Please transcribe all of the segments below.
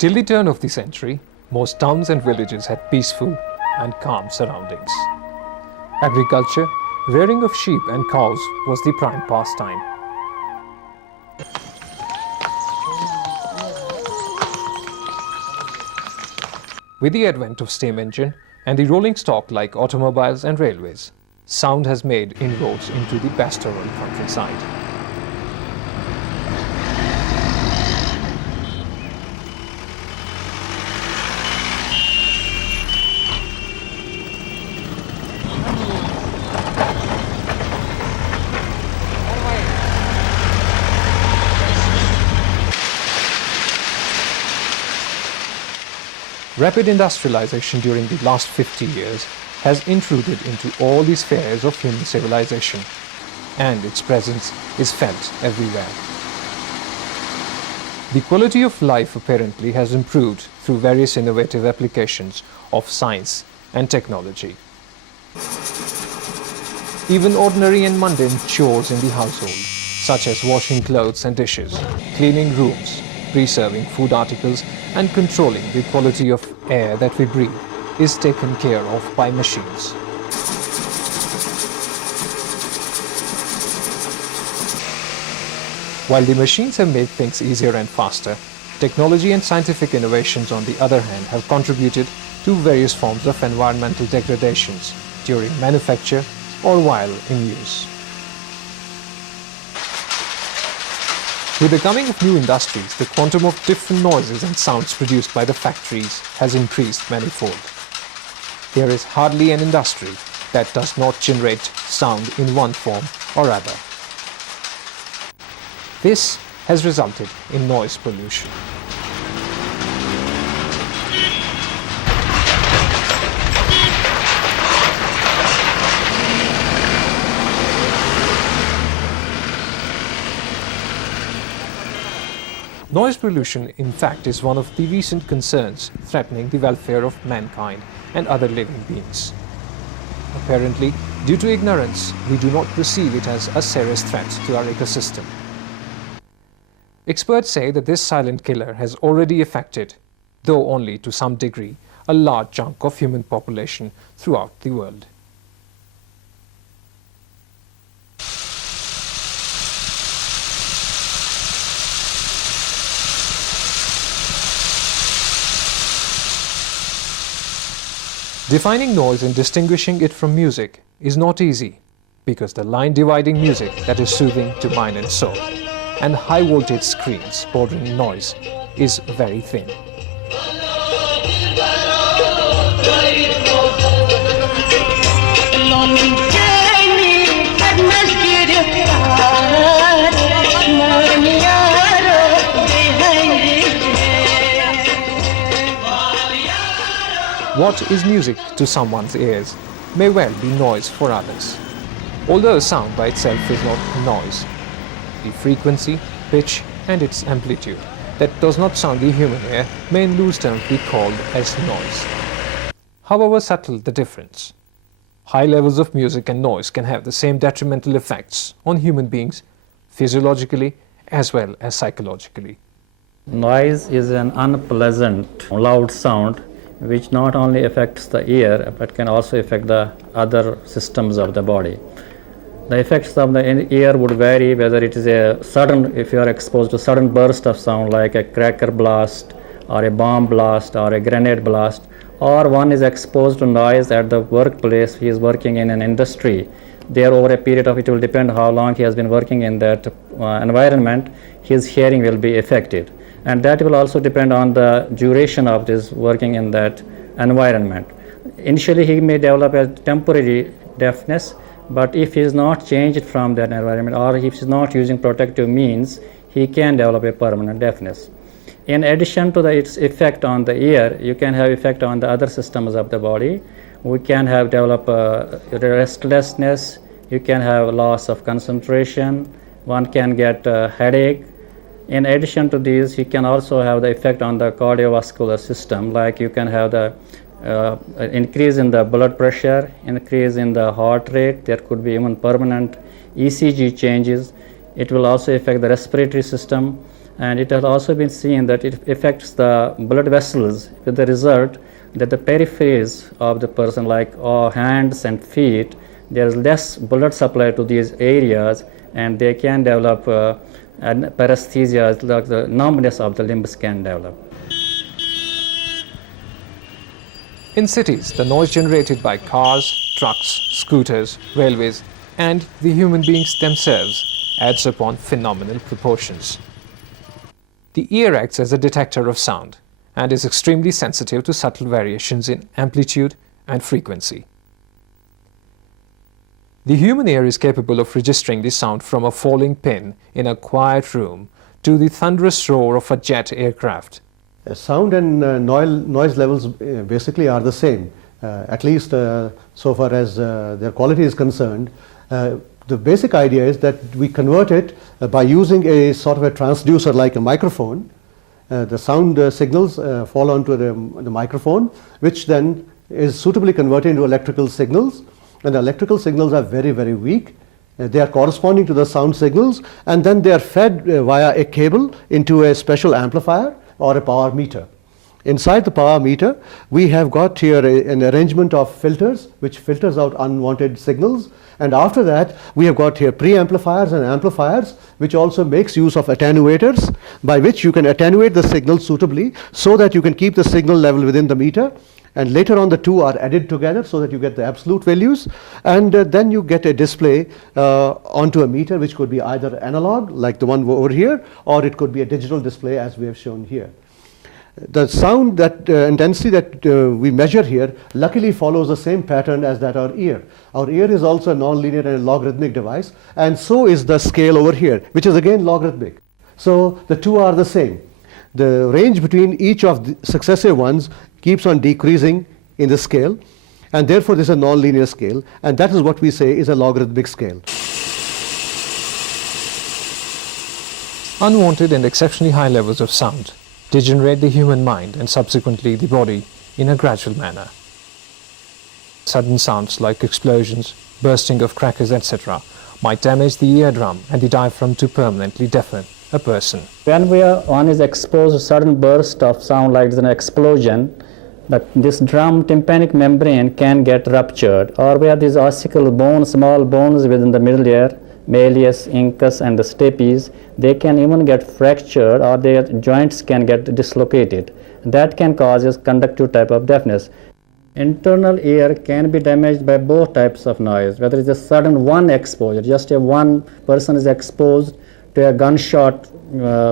Till the turn of the century, most towns and villages had peaceful and calm surroundings. Agriculture, rearing of sheep and cows was the prime pastime. With the advent of steam engine and the rolling stock like automobiles and railways, sound has made inroads into the pastoral countryside. Rapid industrialization during the last 50 years has intruded into all the spheres of human civilization, and its presence is felt everywhere. The quality of life apparently has improved through various innovative applications of science and technology. Even ordinary and mundane chores in the household, such as washing clothes and dishes, cleaning rooms, preserving food articles, and controlling the quality of air that we breathe, is taken care of by machines. While the machines have made things easier and faster, technology and scientific innovations, on the other hand, have contributed to various forms of environmental degradations during manufacture or while in use. With the coming of new industries, the quantum of different noises and sounds produced by the factories has increased manifold. There is hardly an industry that does not generate sound in one form or other. This has resulted in noise pollution. Noise pollution, in fact, is one of the recent concerns threatening the welfare of mankind and other living beings. Apparently, due to ignorance, we do not perceive it as a serious threat to our ecosystem. Experts say that this silent killer has already affected, though only to some degree, a large chunk of human population throughout the world. Defining noise and distinguishing it from music is not easy, because the line dividing music that is soothing to mind and soul and high voltage screens bordering noise is very thin. What is music to someone's ears may well be noise for others. Although sound by itself is not noise, the frequency, pitch and its amplitude that does not sound the human ear may in loose terms be called as noise. However subtle the difference, high levels of music and noise can have the same detrimental effects on human beings physiologically as well as psychologically. Noise is an unpleasant, loud sound which not only affects the ear but can also affect the other systems of the body. The effects of the ear would vary whether it is a sudden, if you are exposed to sudden burst of sound like a cracker blast or a bomb blast or a grenade blast, or one is exposed to noise at the workplace, he is working in an industry. There over a period of, it will depend how long he has been working in that environment, his hearing will be affected. And that will also depend on the duration of this working in that environment. Initially he may develop a temporary deafness, but if he is not changed from that environment or if he is not using protective means, he can develop a permanent deafness. In addition to its effect on the ear, you can have effect on the other systems of the body. We can have develop restlessness, you can have loss of concentration, one can get a headache. In addition to these, you can also have the effect on the cardiovascular system, like you can have the increase in the blood pressure, increase in the heart rate, there could be even permanent ECG changes. It will also affect the respiratory system, And it has also been seen that it affects the blood vessels, with the result that the peripheries of the person, like hands and feet, there is less blood supply to these areas, and they can develop paresthesia, like the numbness of the limbs can develop. In cities, the noise generated by cars, trucks, scooters, railways, and the human beings themselves adds upon phenomenal proportions. The ear acts as a detector of sound and is extremely sensitive to subtle variations in amplitude and frequency. The human ear is capable of registering the sound from a falling pin in a quiet room to the thunderous roar of a jet aircraft. Sound and noise levels basically are the same, at least so far as their quality is concerned. The basic idea is that we convert it by using a sort of a transducer like a microphone. The sound signals fall onto the microphone, which then is suitably converted into electrical signals. And the electrical signals are very, very weak. They are corresponding to the sound signals, and then they are fed via a cable into a special amplifier or a power meter. Inside the power meter, we have got here an arrangement of filters which filters out unwanted signals, and after that we have got here preamplifiers and amplifiers, which also makes use of attenuators by which you can attenuate the signal suitably so that you can keep the signal level within the meter, and later on the two are added together so that you get the absolute values, and then you get a display onto a meter, which could be either analog like the one over here, or it could be a digital display as we have shown here. The sound that intensity that we measure here luckily follows the same pattern as that our ear. Our ear is also a nonlinear and a logarithmic device, and so is the scale over here, which is again logarithmic. So the two are the same. The range between each of the successive ones keeps on decreasing in the scale, and therefore this is a nonlinear scale, and that is what we say is a logarithmic scale. Unwanted and exceptionally high levels of sound degenerate the human mind and subsequently the body in a gradual manner. Sudden sounds like explosions, bursting of crackers, etc. might damage the eardrum and the diaphragm to permanently deafen a person. When one is exposed to sudden burst of sound like an explosion, this drum tympanic membrane can get ruptured, or where these ossicle bones, small bones within the middle ear, malleus, incus, and the stapes, they can even get fractured, or their joints can get dislocated. That can cause a conductive type of deafness. Internal ear can be damaged by both types of noise, whether it's a sudden one exposure, just one person is exposed to a gunshot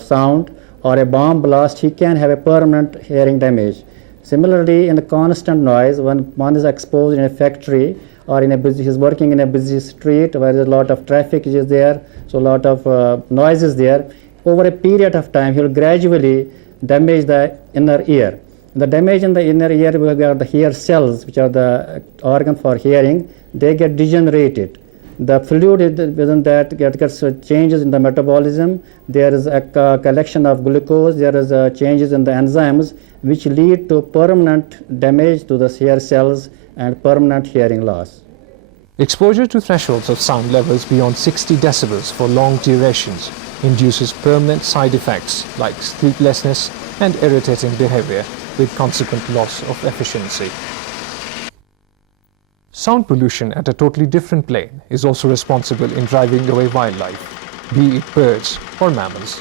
sound or a bomb blast, he can have a permanent hearing damage. Similarly, in the constant noise, when one is exposed in a factory or he's working in a busy street where there's a lot of traffic is there, so a lot of noise is there, over a period of time, he will gradually damage the inner ear. The damage in the inner ear, we have the hair cells, which are the organ for hearing, they get degenerated. The fluid within that gets changes in the metabolism. There is a collection of glucose, there is changes in the enzymes, which lead to permanent damage to the hair cells and permanent hearing loss. Exposure to thresholds of sound levels beyond 60 decibels for long durations induces permanent side effects like sleeplessness and irritating behavior with consequent loss of efficiency. Sound pollution at a totally different plane is also responsible in driving away wildlife, be it birds or mammals.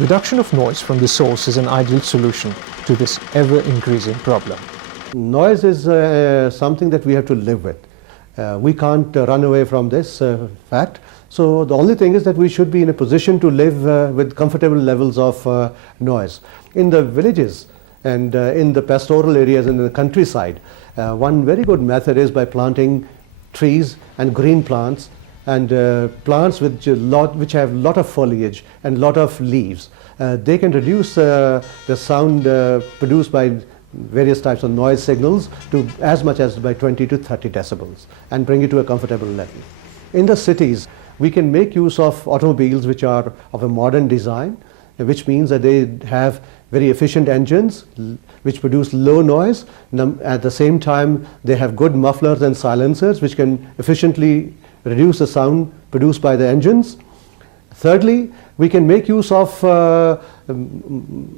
Reduction of noise from the source is an ideal solution to this ever-increasing problem. Noise is something that we have to live with. We can't run away from this fact. So the only thing is that we should be in a position to live with comfortable levels of noise. In the villages and in the pastoral areas and in the countryside, one very good method is by planting trees and green plants and plants which have a lot of foliage and lot of leaves. They can reduce the sound produced by various types of noise signals to as much as by 20 to 30 decibels and bring it to a comfortable level. In the cities, we can make use of automobiles which are of a modern design, which means that they have very efficient engines which produce low noise. At the same time, they have good mufflers and silencers which can efficiently reduce the sound produced by the engines. Thirdly, we can make use of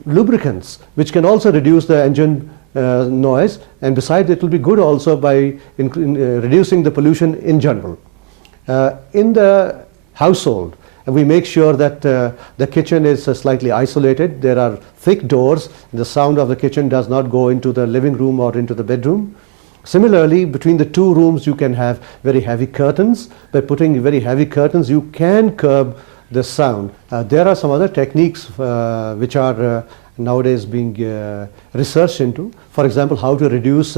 lubricants, which can also reduce the engine noise, and besides it will be good also by reducing the pollution in general. In the household, we make sure that the kitchen is slightly isolated. There are thick doors. The sound of the kitchen does not go into the living room or into the bedroom. Similarly, between the two rooms you can have very heavy curtains. By putting very heavy curtains you can curb the sound. There are some other techniques which are nowadays being researched into. For example, how to reduce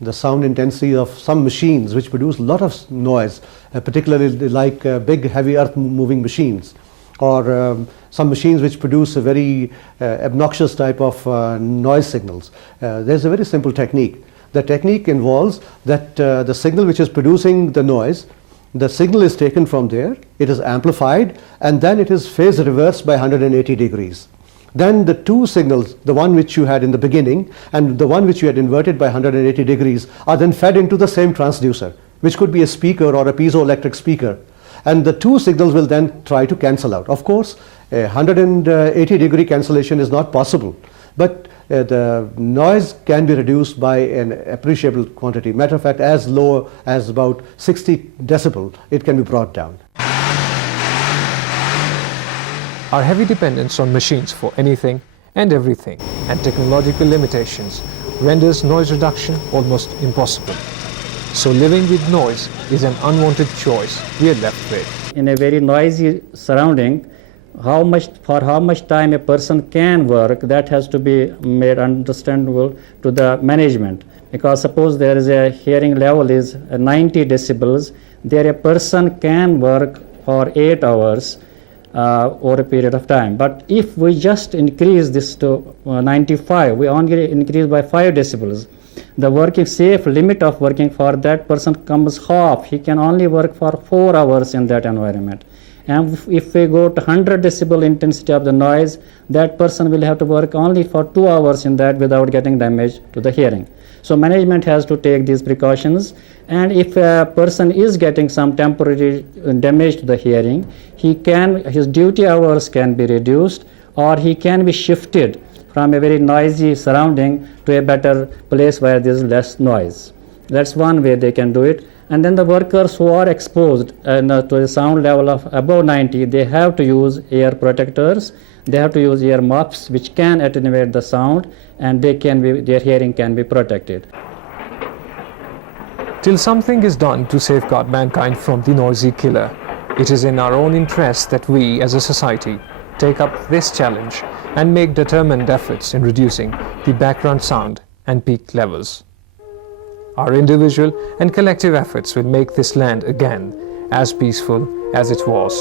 the sound intensity of some machines which produce a lot of noise, particularly like big heavy earth moving machines, or some machines which produce a very obnoxious type of noise signals. There's a very simple technique. The technique involves that the signal which is producing the noise, the signal is taken from there, it is amplified, and then it is phase reversed by 180 degrees. Then the two signals, the one which you had in the beginning and the one which you had inverted by 180 degrees, are then fed into the same transducer, which could be a speaker or a piezoelectric speaker. And the two signals will then try to cancel out. Of course, a 180 degree cancellation is not possible, but the noise can be reduced by an appreciable quantity. Matter of fact, as low as about 60 decibel, it can be brought down. Our heavy dependence on machines for anything and everything and technological limitations renders noise reduction almost impossible. So living with noise is an unwanted choice we are left with. In a very noisy surrounding, for how much time a person can work, that has to be made understandable to the management. Because suppose there is a hearing level is 90 decibels, there a person can work for 8 hours over a period of time. But if we just increase this to 95, we only increase by 5 decibels, the working safe limit of working for that person comes half. He can only work for 4 hours in that environment. And if we go to 100 decibel intensity of the noise, that person will have to work only for 2 hours in that without getting damage to the hearing. So management has to take these precautions, and if a person is getting some temporary damage to the hearing, his duty hours can be reduced, or he can be shifted from a very noisy surrounding to a better place where there is less noise. That's one way they can do it. And then the workers who are exposed to a sound level of above 90, they have to use ear protectors, they have to use ear muffs which can attenuate the sound, and their hearing can be protected. Till something is done to safeguard mankind from the noisy killer, it is in our own interest that we as a society take up this challenge and make determined efforts in reducing the background sound and peak levels. Our individual and collective efforts will make this land again as peaceful as it was.